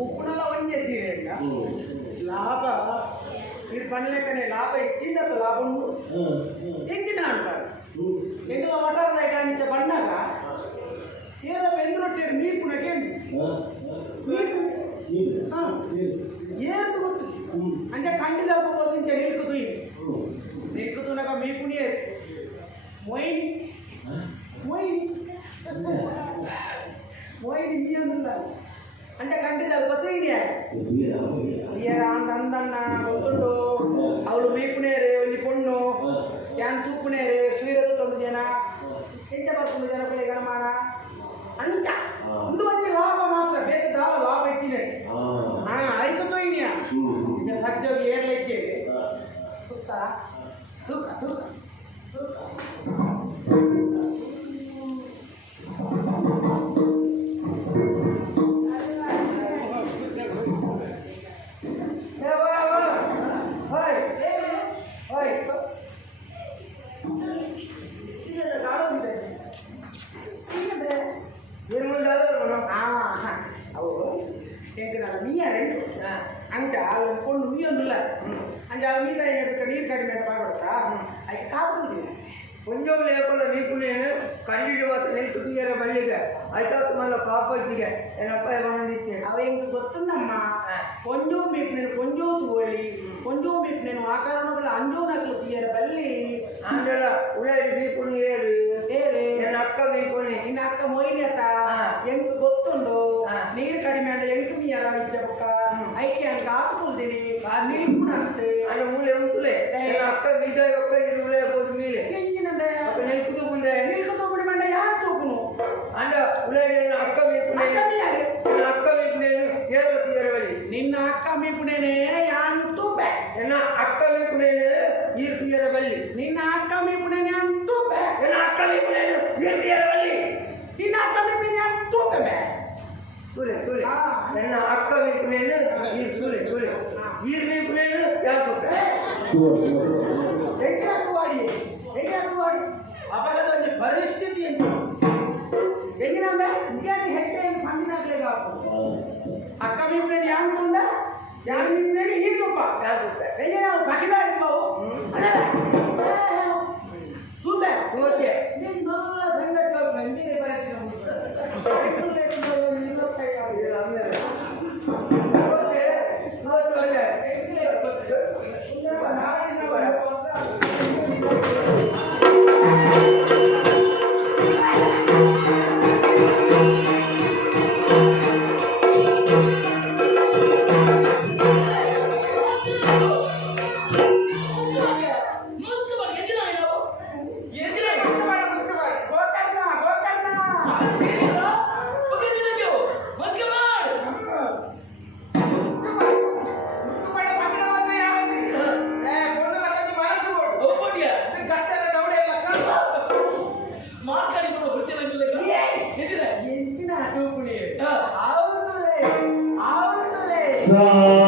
ಉಪ್ಪುನೆಲ್ಲ ಒಂದೇ ಸೀರೆ ಲಾಭ ಇದು ಪಣ್ಣಲೆಕ್ಕನೆ ಲಾಭ ಹೆಚ್ಚಿಂದ ಲಾಭ ಉಂಟು ಹೆಚ್ಚಿನ ಅಂತಾರೆ ಎಂಗಳ ಒಟ್ಟಾರದ ಐಟಂಚ ಬಂದಾಗ ಏನ ಬೆಂದ್ರೊಟ್ಟೆ ಮೀಪುನಗೆ ಮೀಪು ಏನು ಗೊತ್ತು ಅಂದ್ರೆ ಖಂಡಿತ ಹೋಗೋದಿಂಚ ನಿಲ್ಕುತು ನಿಲ್ಕುತುನಗ ಮೀಪುನಿಯೇ ಮೊಯ್ನಿ ಮೊಯ್ನಿ ಮೊಯ್ನಿ ನೀಯಂದಿಲ್ಲ అంటే కంటి కొత్తగా అందన్న ಗೊತ್ತುಂಡು ಅವಳು ಮೇಪುನೇರೆ ಒಂದು ಪೊಣ್ಣು ಯಾನ್ ತೂಪುನೇರೆ ಸೀರೆದು 9 ಜನ ಎಂಚ ಬರ್ತದೆ ಜನ ಬೆಳೆ ಗಣಮಾನ ಅಂಚ ಒಂದು ಒಂದು ಲಾಭ ಮಾತ್ರ ಬೇಕಾದ ಲಾಭ ಇಟ್ಟಿದೆ ಆಯ್ತು ತೊಯ್ನಿಯ ಈಗ ಸಜ್ಜೋಗಿ ಏರ್ಲ ಇದ್ದೇವೆ ತೂಕ ತೂಕ ತೂಕ ಅಂಚ ಅಲ್ಲಿ ಕೊಂಡು ನೀಯೊಂದಿಲ್ಲ ಅಂಚ ಅಲ್ಲಿ ನೀರು ನೀರು ಕಡಿಮೆ ಅಂತ ಮಾಡ್ಬಿಡ್ತಾ ಅದಕ್ಕೆ ಕಾಪುದಿಲ್ಲ కొంచెం లేకుండా నీకు నేను కంటిన్యూ నేను కుదిగారా మళ్ళీగా అయితే మళ్ళీ పాప వచ్చిగా నేను అబ్బాయి ఏమన్నా ఇచ్చాను అవి ఇంక ಗೊತ್ತುಂದమ్మా కొంచెం మీకు నేను కొంచెం తోలి కొంచెం మీకు నేను ఆ కారణంలో అంజో నాకు తీయర బల్లి అందులో ఉడాయి నీకు నేను అక్క నీకుని ನಿನ್ನ ಅಕ್ಕ ಮೊಯ್ಲಿಯತ್ತ ಎಂಕ್ ಗೊತ್ತುಂಡು ನೀರು ಕಡಿಮೆ ಅಂದ್ರೆ ಎಂಕ್ ನೀರ ಇಚ್ಚಕ್ಕ ಐಕೆ ಹಂಗ ಹಾಕುಲ್ತೀನಿ ಆ ನಿಲ್ಪುನಂತೆ ಅದು ಮೂಲೆ ಉಂಟುಲೆ ಅಕ್ಕ ಬೀಜ ಒಕ್ಕ ಇದು ಉಳೆ ಹೋಗಿ ಮೇಲೆ ಎಂಜಿನಂದೆ ನಿಲ್ಕುದು ಮುಂದೆ ನಿಲ್ಕುದು ಬಿಡಿ ಮಂಡ ಯಾರು ತೂಕುನು ಅಂಡ ಉಳೆ ಅಕ್ಕ ಮೀಕು ನನ್ನ ಅಕ್ಕ ಮೀಕು నేను ఏదో తీయరవలి ನಿನ್ನ ಅಕ್ಕ ಮೀಪುನೇನೆ ಯಾನ್ ತೂಪೆ ನನ್ನ ಅಕ್ಕ ಮೀಕು నేను ఈరు తీయరవలి ನಿನ್ನ ಅಕ್ಕ ಮೀಪುನೇನೆ ಯಾನ್ ತೂಪೆ ನನ್ನ ಅಕ್ಕ ಮೀಕು నేను ఈరు తీయరవలి ನಿನ್ನ ಅಕ್ಕ ಮೀಪುನೇನೆ ಯಾನ್ ತೂಪೆ ಬೆ ತುಲೆ ತುಲೆ ನನ್ನ ಅಕ್ಕ ಮೀಕು నేను ఈరు ತುಲೆ ತುಲೆ ఈరు ಮೀಕು నేను ಯಾನ್ ತೂಪೆ ಹೆಂಗಾಗುವಾಡಿ ಅಪಘಾತ ಪರಿಸ್ಥಿತಿ ಅಂತ ಹೆಂಗಿನಂಬೆ ಇದೇನು ಹೆಟ್ಟೆ ಮಣ್ಣಿನಾಗಲೇ ಅಕ್ಕ ಮೀಪುನೇನೆ ಯಾನ್ ತುಂಡ ಯಾರು ಮೀಪುನೇನೆ ಹೀಗಪ್ಪ ಹೆಂಗೆ ನಾವು ಬಗಿದ ಇರ್ತಾವು ಅದೇ ಸುಂದೆ ಓಕೆ ಮೊದಲ ಸಂಘಟನೆ ಗಂಜಿಗೆ ಬರೀತೀನಿ So